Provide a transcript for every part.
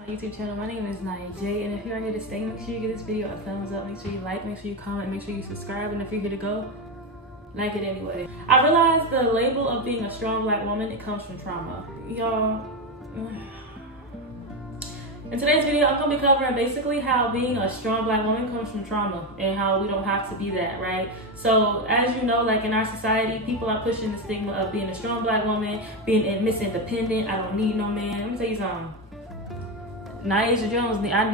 My YouTube channel. My name is J, and if you're here to stay, make sure you give this video a thumbs up, make sure you like, make sure you comment, make sure you subscribe, and if you're here to go, like it anyway. I realized the label of being a strong black woman, it comes from trauma. Y'all, in today's video, I'm gonna be covering basically how being a strong black woman comes from trauma and how we don't have to be that, right? So as you know, like in our society, people are pushing the stigma of being a strong black woman, being Miss Independent, I don't need no man. Let me tell you something. Naisha Jones, I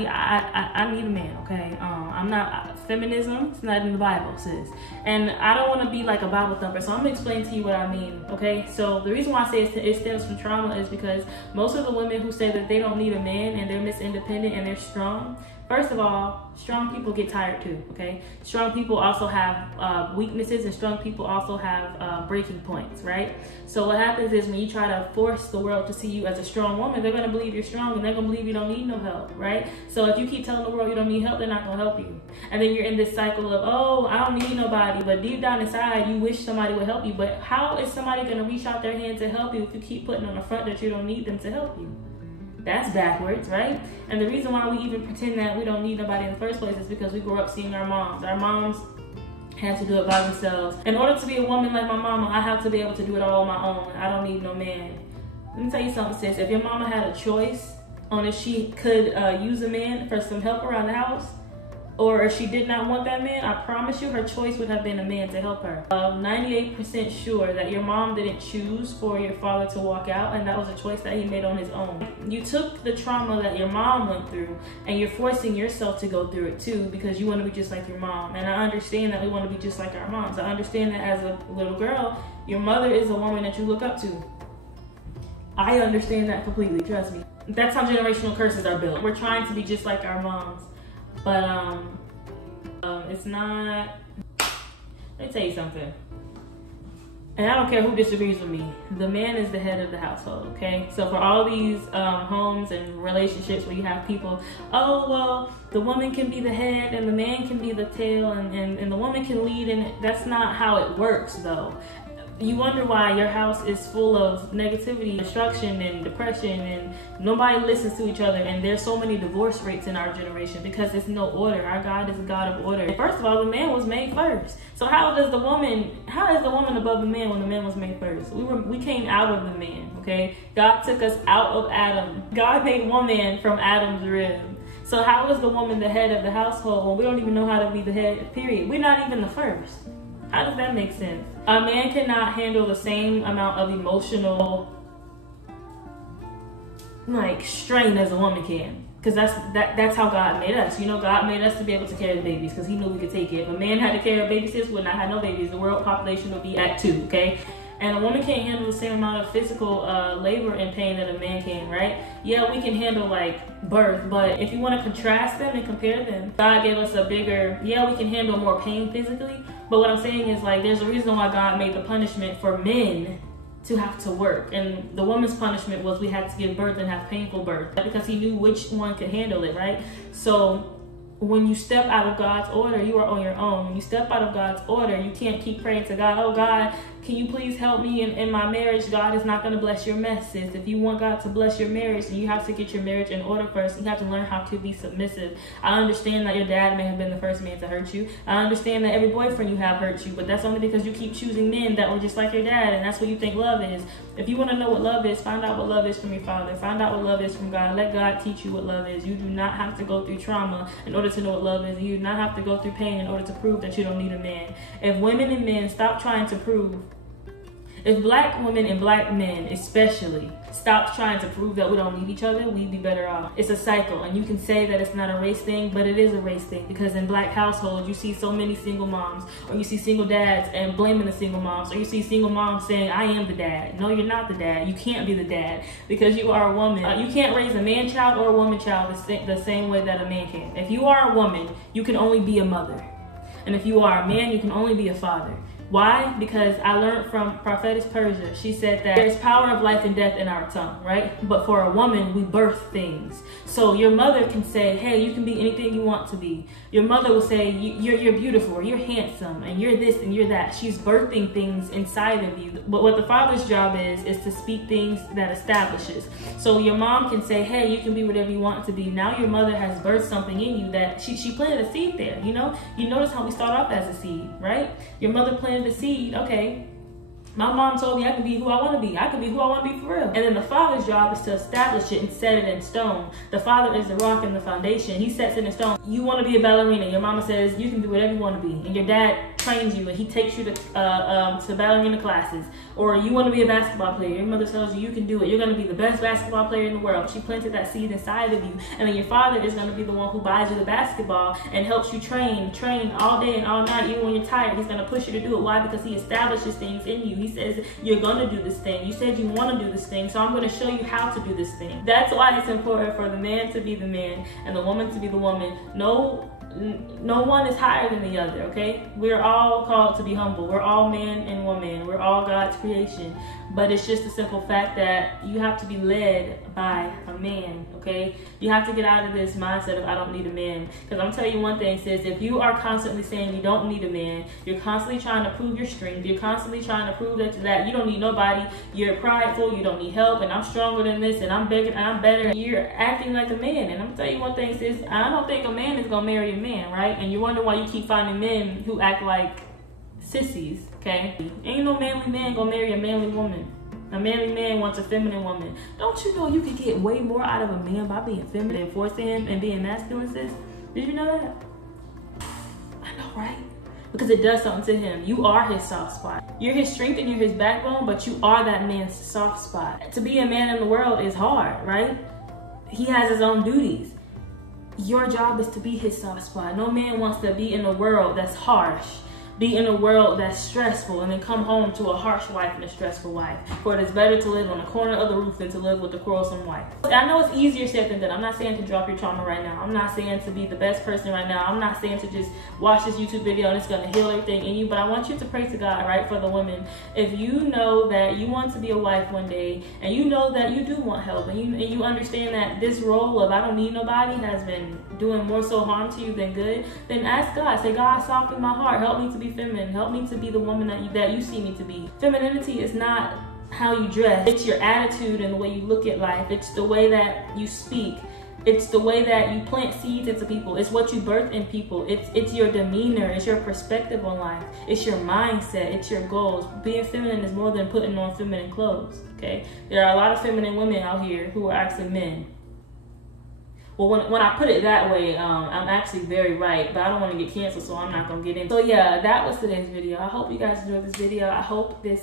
need a man, okay? I'm not, feminism, it's not in the Bible, sis. And I don't want to be like a Bible thumper, so I'm going to explain to you what I mean, okay? So the reason why I say it stems from trauma is because most of the women who say that they don't need a man and they're Miss Independent and they're strong, first of all, strong people get tired too, okay? Strong people also have weaknesses, and strong people also have breaking points, right? So what happens is when you try to force the world to see you as a strong woman, they're gonna believe you're strong and they're gonna believe you don't need no help, right? So if you keep telling the world you don't need help, they're not gonna help you. And then you're in this cycle of, oh, I don't need nobody, but deep down inside, you wish somebody would help you. But how is somebody gonna reach out their hand to help you if you keep putting on the front that you don't need them to help you? That's backwards, right? And the reason why we even pretend that we don't need nobody in the first place is because we grew up seeing our moms. Our moms had to do it by themselves. In order to be a woman like my mama, I have to be able to do it all on my own. I don't need no man. Let me tell you something, sis. If your mama had a choice on if she could use a man for some help around the house, or if she did not want that man, I promise you her choice would have been a man to help her. 98% sure that your mom didn't choose for your father to walk out, and that was a choice that he made on his own. You took the trauma that your mom went through and you're forcing yourself to go through it too because you want to be just like your mom. And I understand that we want to be just like our moms. I understand that as a little girl, your mother is a woman that you look up to. I understand that completely, trust me. That's how generational curses are built. We're trying to be just like our moms. But it's not. Let me tell you something. And I don't care who disagrees with me. The man is the head of the household, okay? So for all these homes and relationships where you have people, oh, well, the woman can be the head and the man can be the tail and the woman can lead, and that's not how it works, though. You wonder why your house is full of negativity, destruction, and depression, and nobody listens to each other, and there's so many divorce rates in our generation because there's no order. Our God is a God of order. First of all, the man was made first. So how is the woman above the man when the man was made first? We came out of the man, okay? God took us out of Adam. God made woman from Adam's rib. So how is the woman the head of the household when we don't even know how to be the head, period? We're not even the first. How does that make sense? A man cannot handle the same amount of emotional strain as a woman can. Because that's how God made us. You know, God made us to be able to carry the babies because he knew we could take it. If a man had to carry a baby, sis would not have no babies. The world population would be at 2, okay? And a woman can't handle the same amount of physical labor and pain that a man can, right? Yeah, we can handle like birth, but if you want to contrast them and compare them, God gave us a bigger, yeah, we can handle more pain physically. But what I'm saying is, like, there's a reason why God made the punishment for men to have to work. And the woman's punishment was we had to give birth and have painful birth because he knew which one could handle it, right? So when you step out of God's order, you are on your own. When you step out of God's order, you can't keep praying to God, oh God, can you please help me in my marriage? God is not going to bless your mess, sis. If you want God to bless your marriage, then you have to get your marriage in order first. You have to learn how to be submissive. I understand that your dad may have been the first man to hurt you. I understand that every boyfriend you have hurt you, but that's only because you keep choosing men that were just like your dad, and that's what you think love is. If you want to know what love is, find out what love is from your father. Find out what love is from God. Let God teach you what love is. You do not have to go through trauma in order to know what love is. You do not have to go through pain in order to prove that you don't need a man. If women and men stop trying to prove, if black women and black men especially stop trying to prove that we don't need each other, we'd be better off. It's a cycle, and you can say that it's not a race thing, but it is a race thing because in black households, you see so many single moms, or you see single dads and blaming the single moms, or you see single moms saying, I am the dad. No, you're not the dad. You can't be the dad because you are a woman. You can't raise a man child or a woman child the same way that a man can. If you are a woman, you can only be a mother. And if you are a man, you can only be a father. Why? Because I learned from Prophetic Persia. She said that there's power of life and death in our tongue, right? But for a woman, we birth things. So your mother can say, hey, you can be anything you want to be. Your mother will say, you're beautiful, or you're handsome, and you're this and you're that. She's birthing things inside of you. But what the father's job is to speak things that establishes. So your mom can say, hey, you can be whatever you want to be. Now your mother has birthed something in you that she planted a seed there, you know? You notice how we start off as a seed, right? Your mother planted the seed. Okay, my mom told me I can be who I want to be. I can be who I want to be for real. And then the father's job is to establish it and set it in stone. The father is the rock and the foundation. He sets it in stone. You want to be a ballerina. Your mama says you can do whatever you want to be. And your dad trains you and he takes you to ballerina classes. Or you want to be a basketball player. Your mother tells you you can do it. You're going to be the best basketball player in the world. She planted that seed inside of you. And then your father is going to be the one who buys you the basketball and helps you train all day and all night. Even when you're tired, he's going to push you to do it. Why? Because he establishes things in you. He says, you're going to do this thing. You said you want to do this thing, so I'm going to show you how to do this thing. That's why it's important for the man to be the man and the woman to be the woman. No one is higher than the other, okay? We're all called to be humble. We're all man and woman. We're all God's creation. But it's just a simple fact that you have to be led by a man, okay? You have to get out of this mindset of I don't need a man. Because I'm telling you one thing, sis, if you are constantly saying you don't need a man, you're constantly trying to prove your strength, you're constantly trying to prove that you don't need nobody, you're prideful, you don't need help, and I'm stronger than this, and I'm bigger, and I'm better, you're acting like a man. And I'm telling you one thing, sis, I don't think a man is going to marry a man, right? And you wonder why you keep finding men who act like sissies, okay? Ain't no manly man gonna marry a manly woman. A manly man wants a feminine woman. Don't you know you can get way more out of a man by being feminine and forcing him and being masculine, sis? Did you know that? I know, right? Because it does something to him. You are his soft spot. You're his strength and you're his backbone, but you are that man's soft spot. To be a man in the world is hard, right? He has his own duties. Your job is to be his soft spot. No man wants to be in a world that's harsh, be in a world that's stressful, and then come home to a harsh wife and a stressful wife. For it is better to live on the corner of the roof than to live with a quarrelsome wife. I know it's easier said than done. I'm not saying to drop your trauma right now. I'm not saying to be the best person right now. I'm not saying to just watch this YouTube video and it's going to heal everything in you. But I want you to pray to God, right, for the women. If you know that you want to be a wife one day, and you know that you do want help, and you understand that this role of I don't need nobody has been doing more so harm to you than good, then ask God. Say, God, soften my heart. Help me to be feminine. Help me to be the woman that you see me to be. Femininity is not how you dress. It's your attitude and the way you look at life. It's the way that you speak. It's the way that you plant seeds into people. It's what you birth in people. It's your demeanor. It's your perspective on life. It's your mindset. It's your goals. Being feminine is more than putting on feminine clothes, okay? There are a lot of feminine women out here who are actually men. Well, when I put it that way, I'm actually very right, but I don't want to get canceled, so I'm not going to get in. So yeah, that was today's video. I hope you guys enjoyed this video. I hope it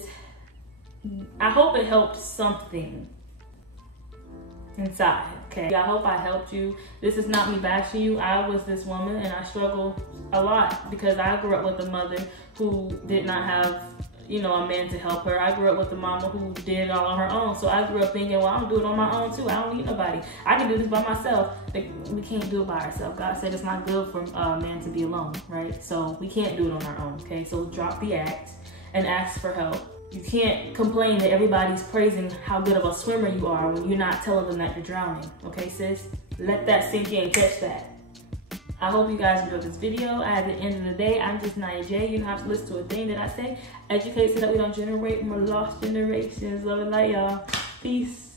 helped something inside, okay? I hope I helped you. This is not me bashing you. I was this woman, and I struggled a lot because I grew up with a mother who did not have, you know, a man to help her. I grew up with a mama who did it all on her own. So I grew up thinking, well, I'm doing it on my own too. I don't need nobody. I can do this by myself. Like, we can't do it by ourselves. God said it's not good for a man to be alone, right? So we can't do it on our own, okay? So drop the act and ask for help. You can't complain that everybody's praising how good of a swimmer you are when you're not telling them that you're drowning, okay, sis? Let that sink in, catch that. I hope you guys enjoyed this video. At the end of the day, I'm just Nia J. You don't have to listen to a thing that I say. Educate so that we don't generate more lost generations. Love and light, y'all. Peace.